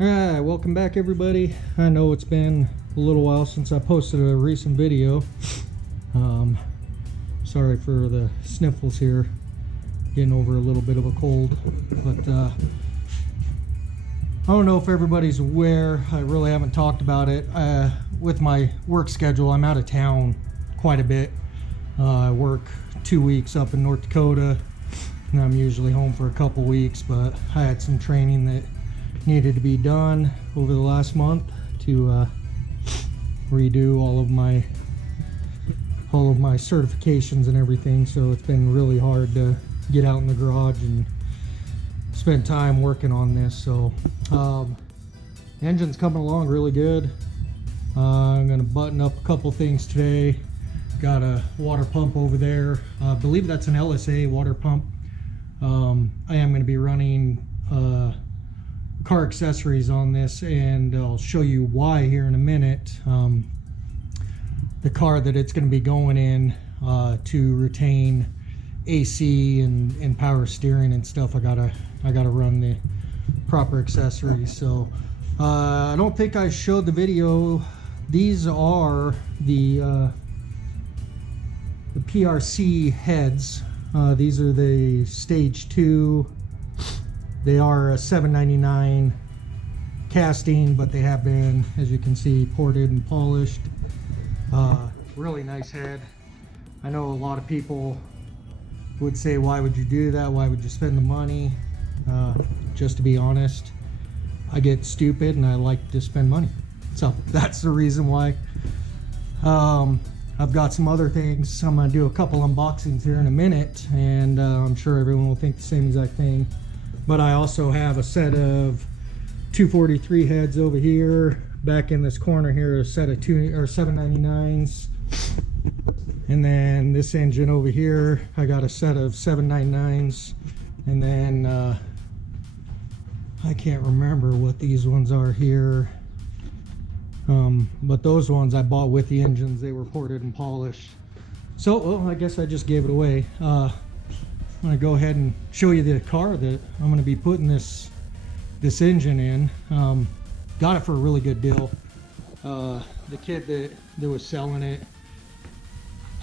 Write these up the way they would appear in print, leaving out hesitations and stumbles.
Alright, welcome back everybody. I know it's been a little while since I posted a recent video. Sorry for the sniffles here. Getting over a little bit of a cold. But I don't know if everybody's aware. I really haven't talked about it. With my work schedule, I'm out of town quite a bit. I work 2 weeks up in North Dakota. And I'm usually home for a couple weeks, but I had some training that needed to be done over the last month to redo all of my certifications and everything. So it's been really hard to get out in the garage and spend time working on this. So the engine's coming along really good. I'm gonna button up a couple things today. Got a water pump over there. I believe that's an LSA water pump. I am going to be running car accessories on this, and I'll show you why here in a minute. The car that it's going to be going in to retain AC and power steering and stuff, I gotta run the proper accessories. So I don't think I showed the video. These are the PRC heads. These are the stage 2. They are a $7.99 casting, but they have been, as you can see, ported and polished. Really nice head. I know a lot of people would say, why would you do that? Why would you spend the money? Just to be honest, I get stupid and I like to spend money. So that's the reason why. I've got some other things. I'm going to do a couple unboxings here in a minute, and I'm sure everyone will think the same exact thing. But I also have a set of 243 heads over here. Back in this corner here, a set of 799s. And then this engine over here, I got a set of 799s. And then I can't remember what these ones are here. But those ones I bought with the engines. They were ported and polished. So, well, I guess I just gave it away. I'm going to go ahead and show you the car that I'm going to be putting this engine in. Got it for a really good deal. The kid that was selling it,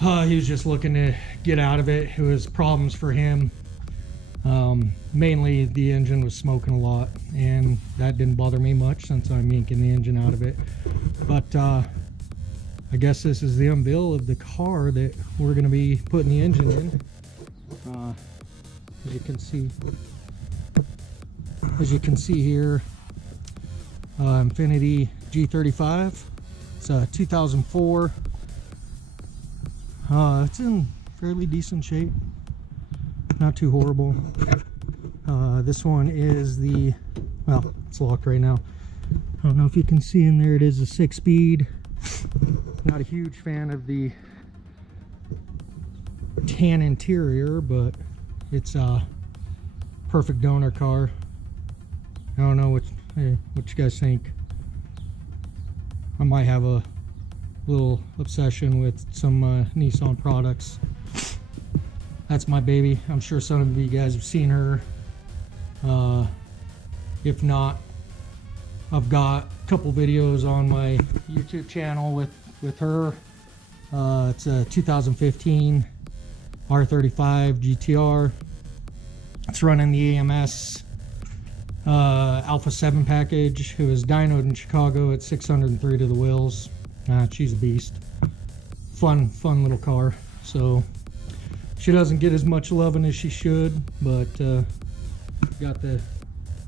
he was just looking to get out of it. It was problems for him. Mainly the engine was smoking a lot, and that didn't bother me much since I'm yanking the engine out of it. But I guess this is the unveil of the car that we're going to be putting the engine in. As you can see here, Infiniti G35. It's a 2004. It's in fairly decent shape, not too horrible. This one is well, it's locked right now. I don't know if you can see in there, it is a 6-speed. Not a huge fan of the tan interior, but it's a perfect donor car. I don't know what you guys think. I might have a little obsession with some Nissan products. That's my baby. I'm sure some of you guys have seen her. If not, I've got a couple videos on my YouTube channel with her. It's a 2015 R35 GTR. It's running the AMS Alpha 7 package. It was dynoed in Chicago at 603 to the wheels. She's a beast. Fun little car. So she doesn't get as much loving as she should, but got the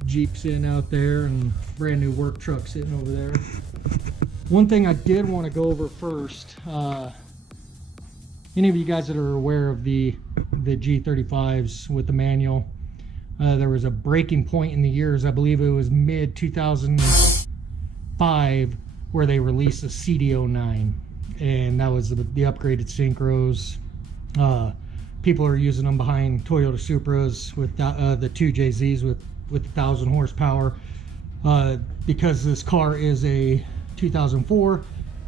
Jeeps in out there and brand new work truck sitting over there. One thing I did want to go over first, any of you guys that are aware of the G35s with the manual, there was a breaking point in the years, I believe it was mid 2005, where they released a CD09, and that was the upgraded synchros. People are using them behind Toyota Supras with the 2JZs with 1,000 horsepower. Because this car is a 2004,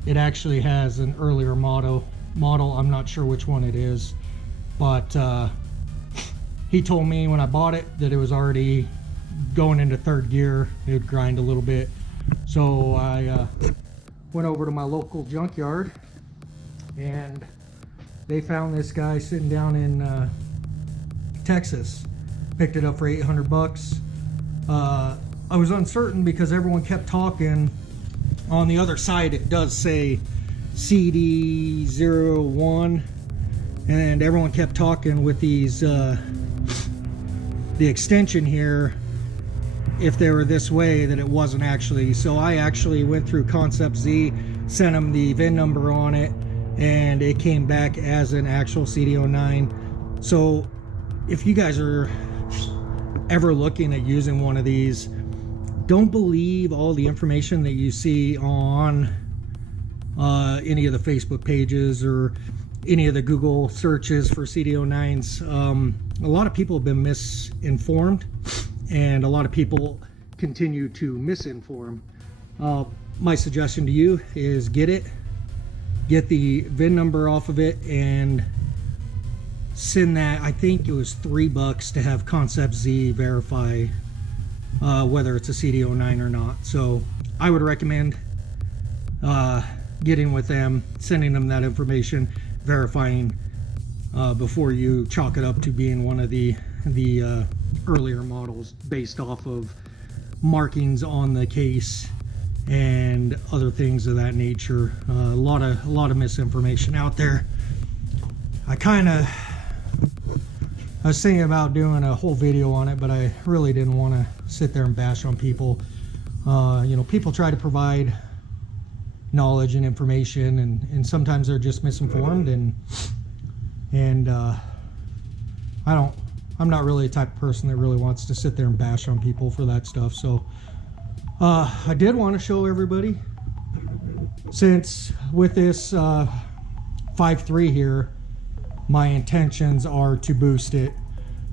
it actually has an earlier model. I'm not sure which one it is, but he told me when I bought it that it was already going into third gear, it would grind a little bit. So I went over to my local junkyard, and they found this guy sitting down in Texas. Picked it up for 800 bucks. I was uncertain because everyone kept talking. On the other side it does say CD01, and everyone kept talking with these the extension here, if they were this way, that it wasn't actually. So I actually went through Concept Z, sent them the VIN number on it, and it came back as an actual CD09. So if you guys are ever looking at using one of these, don't believe all the information that you see on any of the Facebook pages or any of the Google searches for CD09s. A lot of people have been misinformed, and a lot of people continue to misinform. My suggestion to you is get the VIN number off of it, and send that. I think it was $3 to have Concept Z verify whether it's a CD09 or not. So I would recommend getting with them, sending them that information, verifying before you chalk it up to being one of the earlier models based off of markings on the case and other things of that nature. A lot of misinformation out there. I was thinking about doing a whole video on it, but I really didn't want to sit there and bash on people. You know, people try to provide knowledge and information, and sometimes they're just misinformed, and I'm not really the type of person that really wants to sit there and bash on people for that stuff. So I did want to show everybody, since with this 5.3 here, my intentions are to boost it.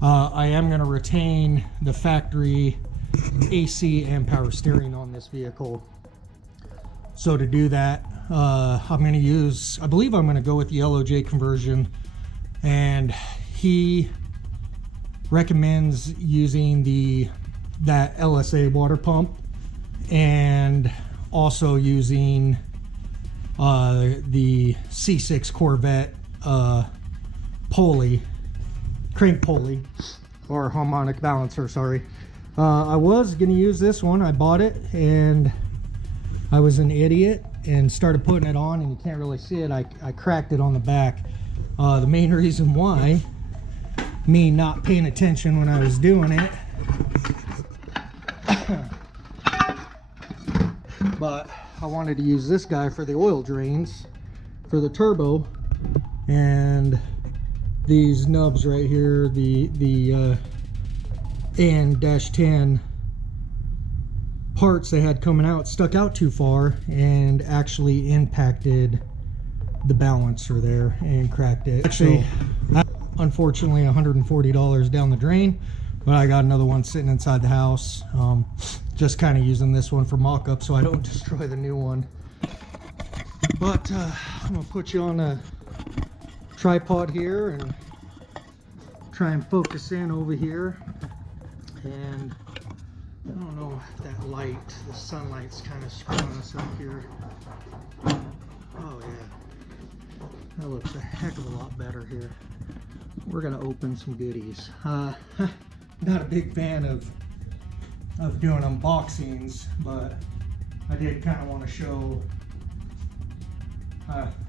I am going to retain the factory AC and power steering on this vehicle. So to do that, I'm going to use, I believe I'm going to go with the LOJ conversion, and he recommends using that LSA water pump, and also using the C6 Corvette crank pulley, or harmonic balancer, sorry. I was gonna use this one. I bought it and I was an idiot and started putting it on, and you can't really see it. I cracked it on the back. The main reason why, me not paying attention when I was doing it, but I wanted to use this guy for the oil drains for the turbo, and these nubs right here, the AN-10 parts they had coming out stuck out too far and actually impacted the balancer there and cracked it. Actually, unfortunately, $140 down the drain, but I got another one sitting inside the house. Just kind of using this one for mock-up so I don't destroy the new one. But I'm gonna put you on a tripod here and try and focus in over here. And I don't know if that light, the sunlight's kind of screwing us up here. Oh yeah, that looks a heck of a lot better here. We're gonna open some goodies. Not a big fan of doing unboxings, but I did kind of want to show.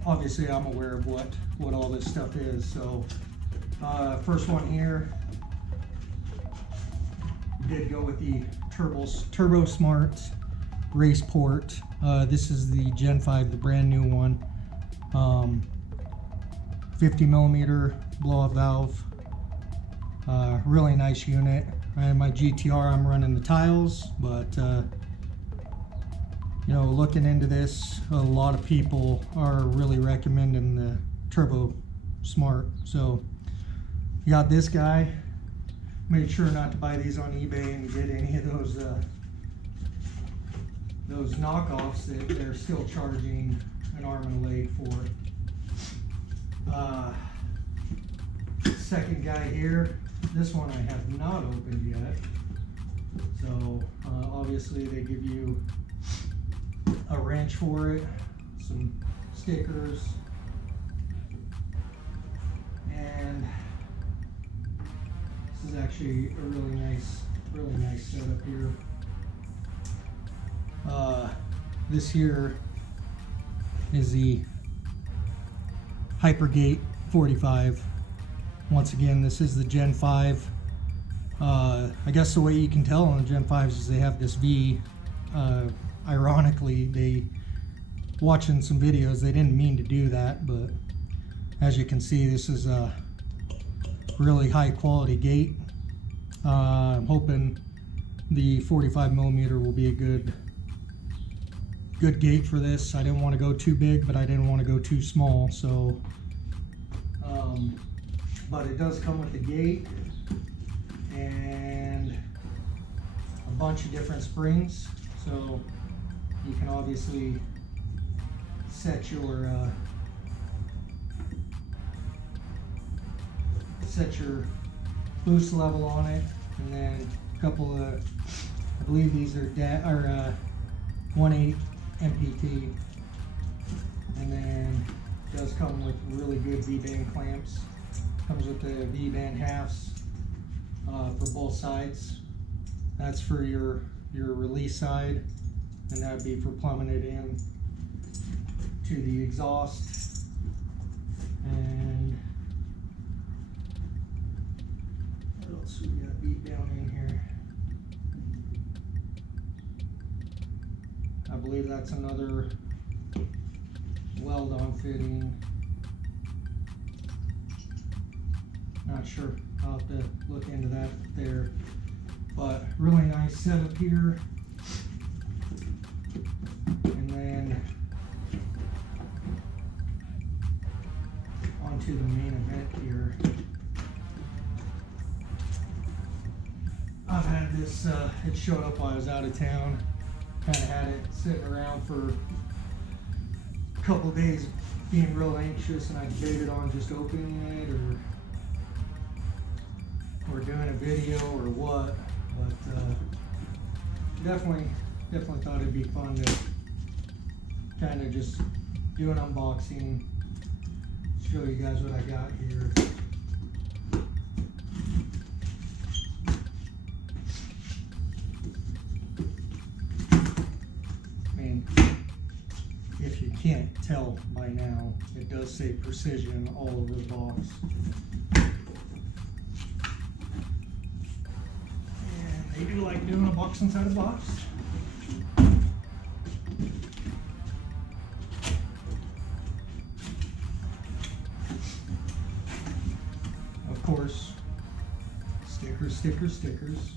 Obviously I'm aware of what all this stuff is. So first one here, did go with the Turbo Smart race port. This is the Gen 5, the brand new one. 50 millimeter blow-off valve. Really nice unit. In my GTR I'm running the tiles, but you know, looking into this, a lot of people are really recommending the Turbo Smart. So you got this guy. Made sure not to buy these on eBay and get any of those knockoffs that they're still charging an arm and a leg for. Second guy here, this one I have not opened yet. So obviously they give you a wrench for it, some stickers, and this is actually a really nice setup here. This here is the Hypergate 45. Once again, this is the Gen 5. I guess the way you can tell on the Gen 5s is they have this V. Ironically, watching some videos, they didn't mean to do that, but as you can see, this is a really high quality gate. I'm hoping the 45mm will be a good gate for this. I didn't want to go too big, but I didn't want to go too small, so but it does come with the gate and a bunch of different springs, so you can obviously set your boost level on it, and then a couple of, I believe these are 1/8 MPT, and then it does come with really good V-band clamps. Comes with the V-band halves for both sides. That's for your release side, and that would be for plumbing it in to the exhaust. And what else we got beat down in here? I believe that's another weld-on fitting. Not sure. I'll have to look into that there. But really nice setup here. And then onto the main event here. I've had this, it showed up while I was out of town. Kind of had it sitting around for a couple days, being real anxious, and I debated on just opening it or doing a video or what. But definitely thought it'd be fun to kind of just do an unboxing, show you guys what I got here. If you can't tell by now, it does say Precision all over the box. And they do like doing a box inside a box. Of course, stickers.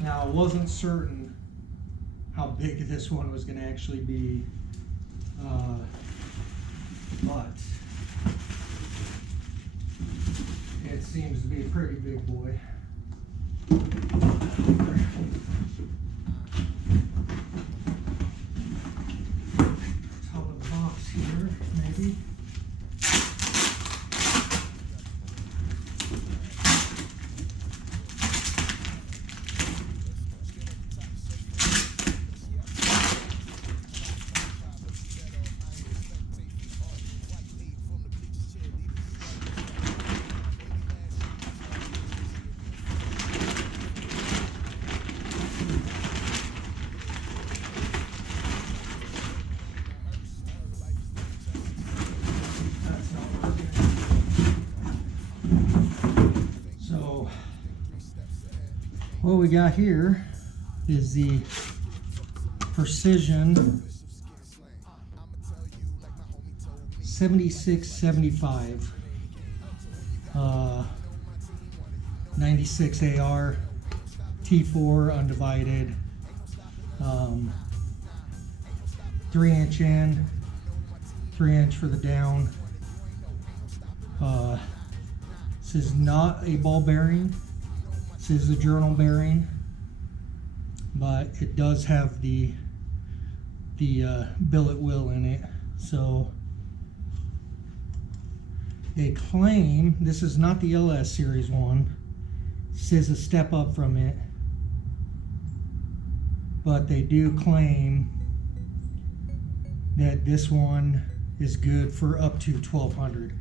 Now, I wasn't certain how big this one was going to actually be, but it seems to be a pretty big boy. Top of the box here, maybe. What we got here is the Precision 7675 96 AR T4 undivided, 3-inch end, 3-inch for the down. This is not a ball bearing. This is a journal bearing, but it does have the the billet wheel in it. So they claim this is not the LS series one. This is a step up from it, but they do claim that this one is good for up to 1200.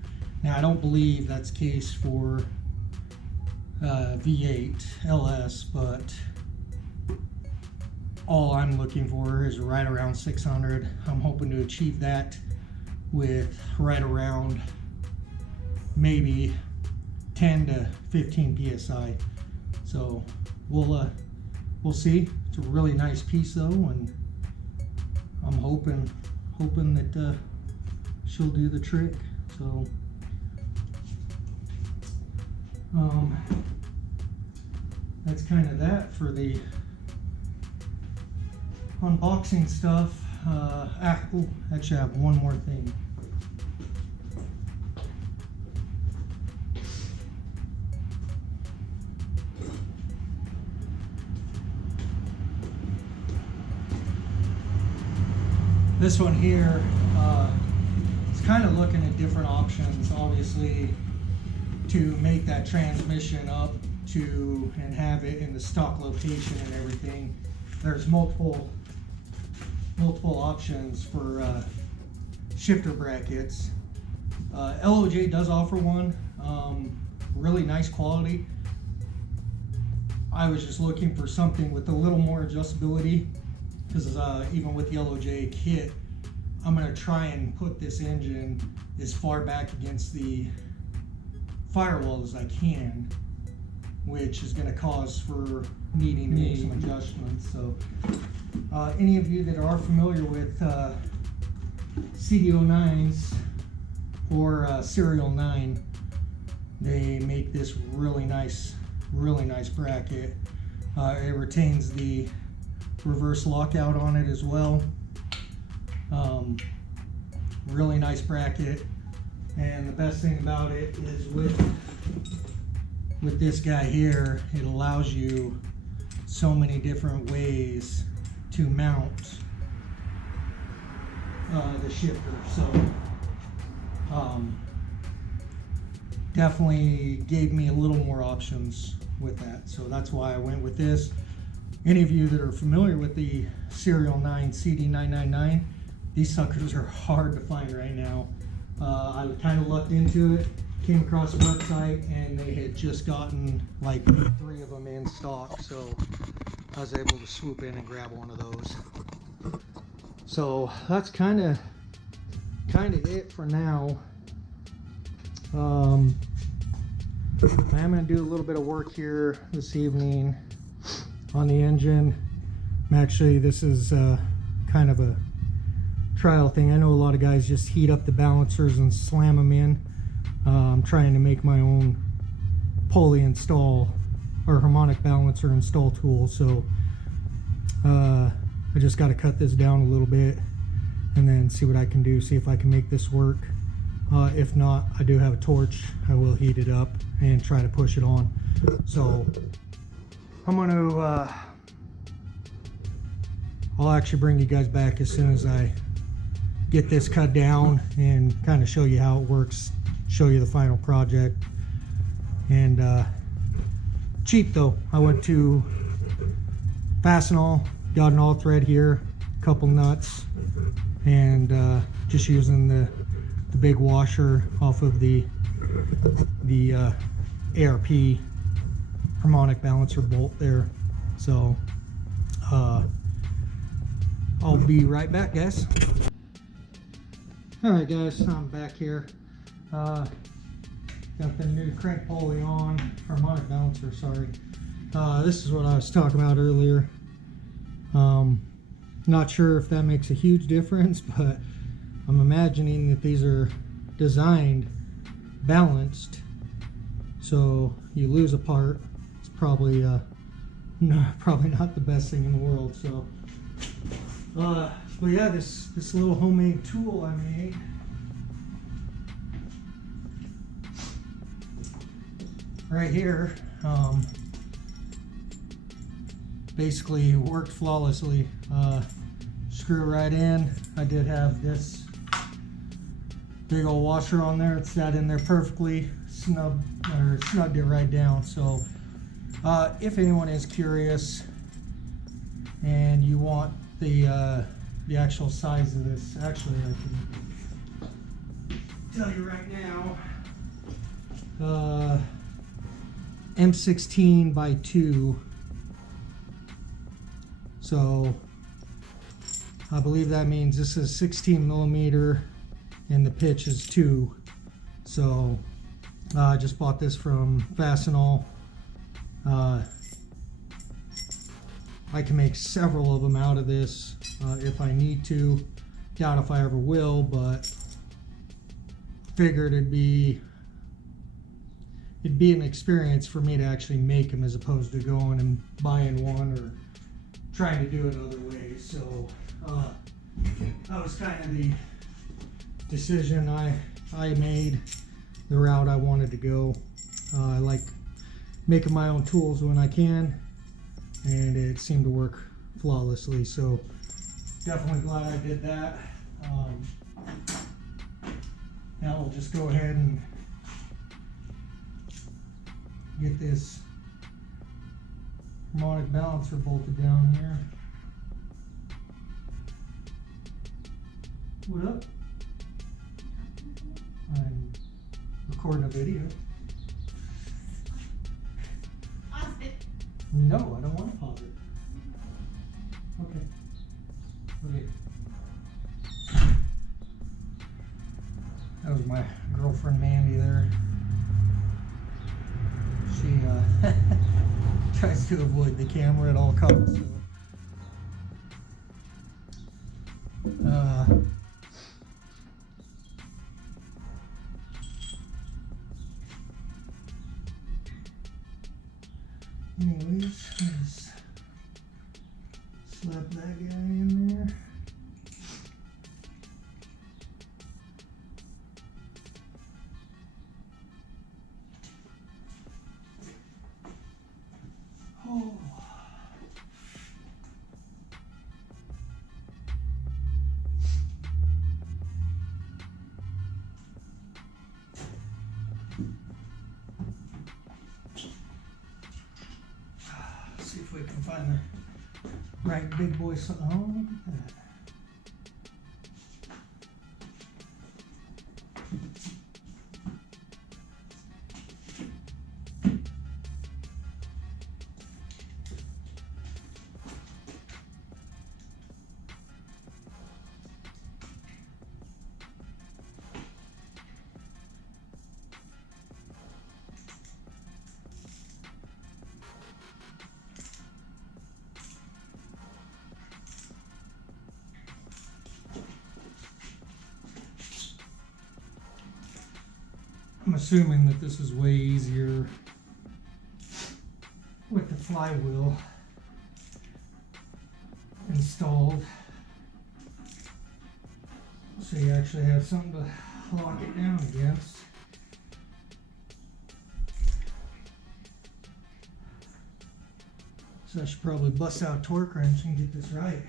Now I don't believe that's the case for V8 LS, but all I'm looking for is right around 600. I'm hoping to achieve that with right around maybe 10 to 15 psi. So we'll see. It's a really nice piece though, and I'm hoping that she'll do the trick. So that's kind of that for the unboxing stuff. Actually I have one more thing. This one here, it's kind of looking at different options, obviously, to make that transmission up to and have it in the stock location and everything. There's multiple options for shifter brackets. LOJ does offer one, really nice quality. I was just looking for something with a little more adjustability, because even with the LOJ kit, I'm going to try and put this engine as far back against the firewall as I can, which is going to cause for needing to make some adjustments. So any of you that are familiar with CD09s or Serial 9, they make this really nice bracket. It retains the reverse lockout on it as well. Really nice bracket, and the best thing about it is with this guy here, it allows you so many different ways to mount the shifter. So definitely gave me a little more options with that, so that's why I went with this. Any of you that are familiar with the Serial 9 CD999, these suckers are hard to find right now. I kind of looked into it, came across a website, and they had just gotten like 3 of them in stock, so I was able to swoop in and grab one of those. So that's kind of it for now. I'm going to do a little bit of work here this evening on the engine. Actually, this is kind of a trial thing. I know a lot of guys just heat up the balancers and slam them in. I'm trying to make my own pulley install or harmonic balancer install tool, so I just got to cut this down a little bit and then see what I can do, see if I can make this work. If not, I do have a torch. I will heat it up and try to push it on. So I'm going to I'll actually bring you guys back as soon as I get this cut down and kind of show you how it works, show you the final project. And cheap though. I went to Fastenal, got an all thread here, a couple nuts, and just using the big washer off of the ARP harmonic balancer bolt there. So I'll be right back, guys. Alright guys, I'm back here. Got the new crank pulley on, harmonic balancer, sorry. This is what I was talking about earlier. Not sure if that makes a huge difference, but I'm imagining that these are designed balanced, so you lose a part, it's probably probably not the best thing in the world. So but yeah, this little homemade tool I made, right here, basically worked flawlessly. Just screw right in. I did have this big old washer on there. It sat in there perfectly, snugged it right down. So if anyone is curious and you want the actual size of this, actually I can tell you right now. M16 by 2. So I believe that means this is 16 millimeter and the pitch is 2. So I just bought this from Fastenal. I can make several of them out of this if I need to. Doubt if I ever will, but figured it'd be an experience for me to actually make them as opposed to going and buying one or trying to do it other ways. So that was kind of the decision I made, the route I wanted to go. I like making my own tools when I can, and it seemed to work flawlessly. So definitely glad I did that. Now we'll just go ahead and get this harmonic balancer bolted down here. What up? I'm recording a video. Pause it. No, I don't want to pause it. Okay. That was my girlfriend Mandy there. She tries to avoid the camera at all costs. So. Anyways, just slap that guy in there. Oh. See if we can find the right big boy. Oh, look at that. I'm assuming that this is way easier with the flywheel installed, so you actually have something to lock it down against. So I should probably bust out a torque wrench and get this right.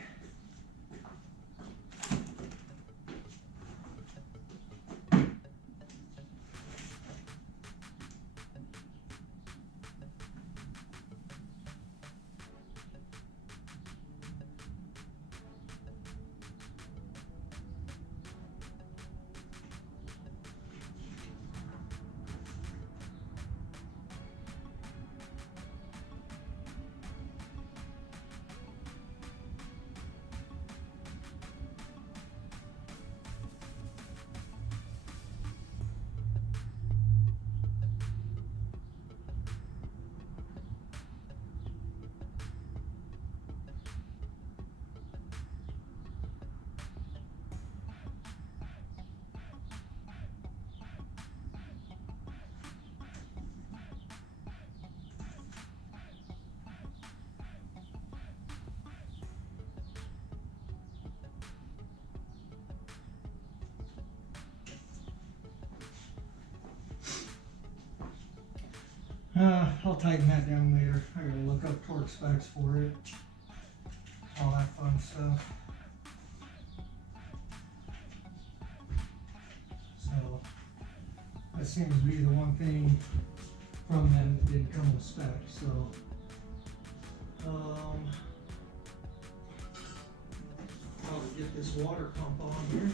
I'll tighten that down later. I gotta look up torque specs for it. All that fun stuff. seems to be the one thing from them that didn't come with spec. So, probably get this water pump on here.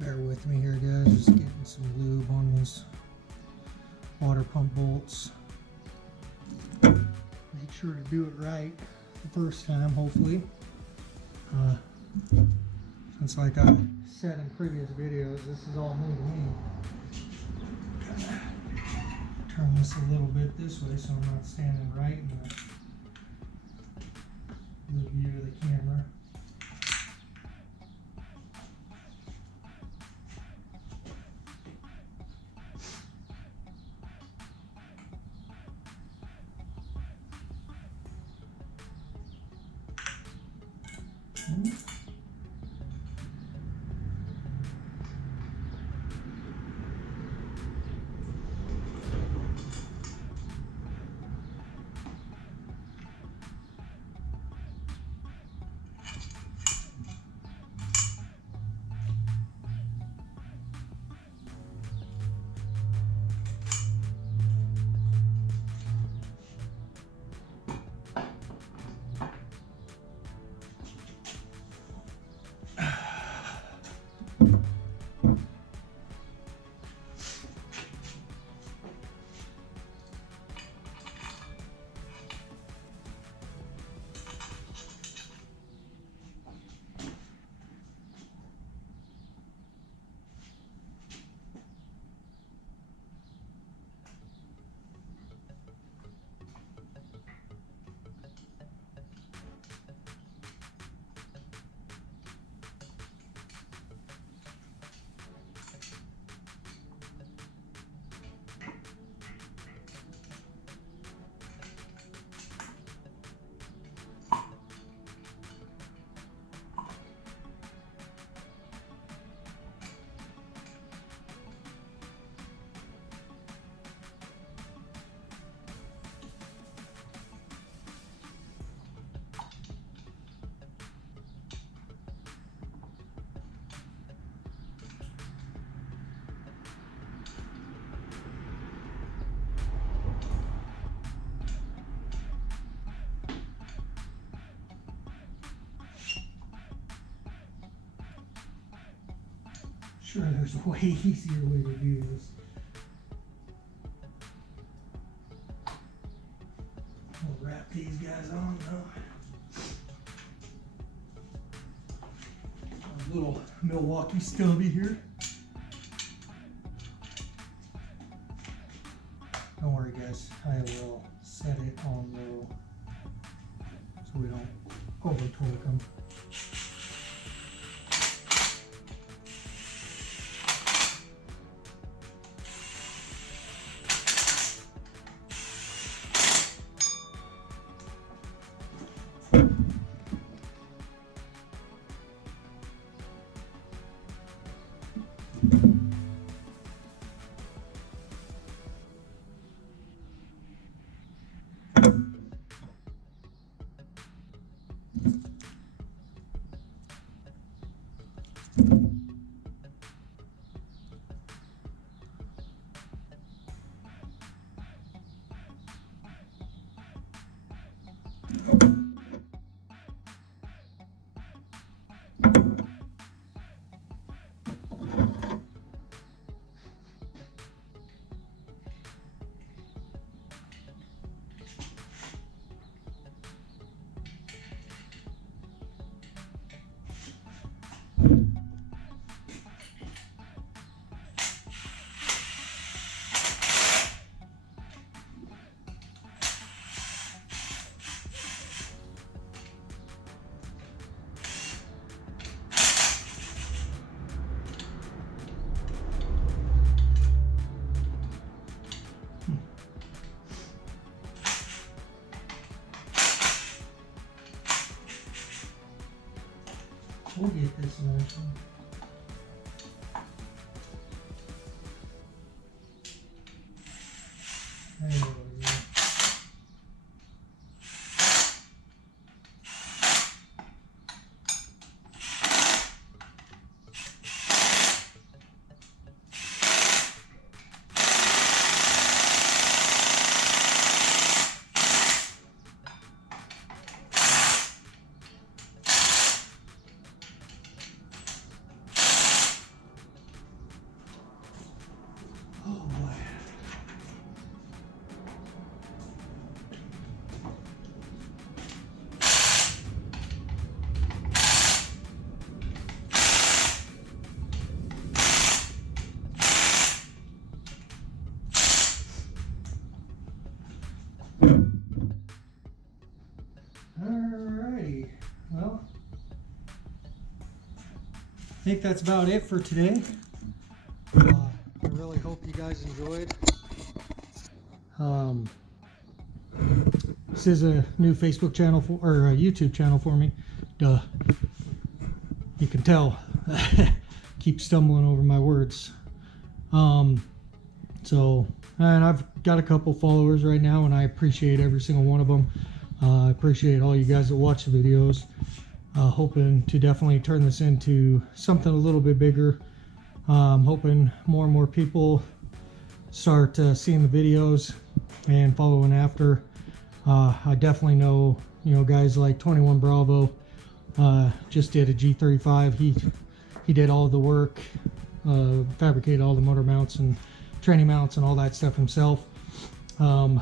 Bear with me here, guys. Just getting some lube on these water pump bolts. Make sure to do it right the first time, hopefully. Since, like I said in previous videos, this is all new to me. Turn this a little bit this way so I'm not standing right in the view of the camera. sure there's a way easier way to do this. I'll wrap these guys on though. A little Milwaukee stubby here. Don't worry guys, I will set it on low so we don't over torque them. We'll get this nice one. There we go. Alrighty, well, I think that's about it for today. I really hope you guys enjoyed. This is a new Facebook channel or a YouTube channel for me. Duh. You can tell. Keep stumbling over my words. And I've got a couple followers right now, and I appreciate every single one of them. I appreciate all you guys that watch the videos. Hoping to definitely turn this into something a little bit bigger. Hoping more and more people start seeing the videos and following after. I definitely know, guys like 21 Bravo just did a G35. He did all the work, fabricated all the motor mounts and tranny mounts and all that stuff himself. I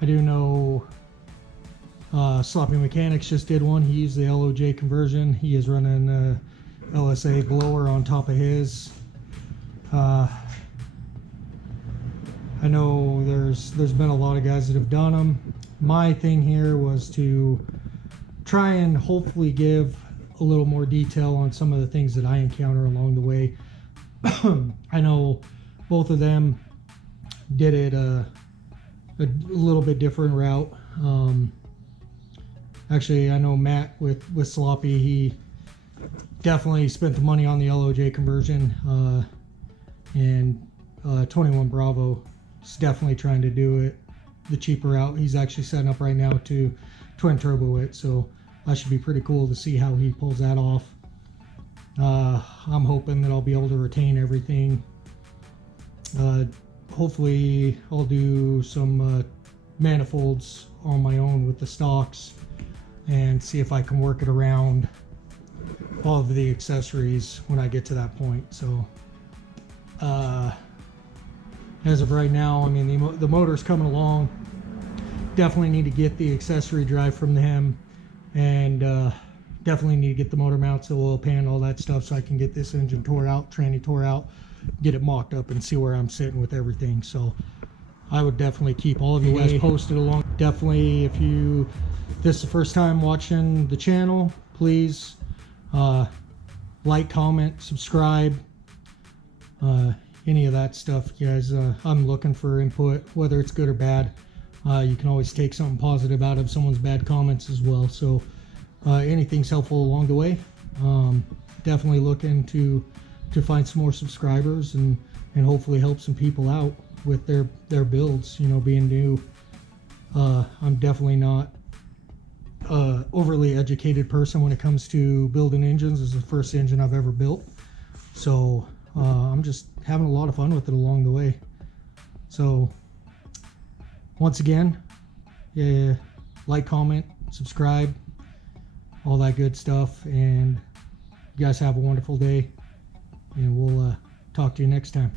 do know Sloppy Mechanics just did one. He used the LOJ conversion. He is running a LSA blower on top of his. I know there's been a lot of guys that have done them. My thing here was to try and hopefully give a little more detail on some of the things that I encounter along the way. I know both of them did it a little bit different route. Actually, I know Matt with Sloppy, he definitely spent the money on the LOJ conversion, and 21 Bravo is definitely trying to do it the cheaper route. He's actually setting up right now to twin turbo it, so that should be pretty cool to see how he pulls that off. I'm hoping that I'll be able to retain everything. Hopefully I'll do some manifolds on my own with the stocks and see if I can work it around all of the accessories when I get to that point. So as of right now, I mean, the motor's coming along. Definitely need to get the accessory drive from him, and definitely need to get the motor mounts, the oil pan, all that stuff, so I can get this engine tore out, tranny tore out, get it mocked up, and see where I'm sitting with everything. So I would definitely keep all of you guys posted along. Definitely, if this is the first time watching the channel, please like, comment, subscribe, any of that stuff, guys. I'm looking for input, whether it's good or bad. You can always take something positive out of someone's bad comments as well. So anything's helpful along the way. Definitely looking to find some more subscribers and hopefully help some people out with their builds. You know, being new, I'm definitely not overly educated person when it comes to building engines. This is the first engine I've ever built, so I'm just having a lot of fun with it along the way. So once again, yeah, like, comment, subscribe, all that good stuff, and you guys have a wonderful day, and we'll talk to you next time.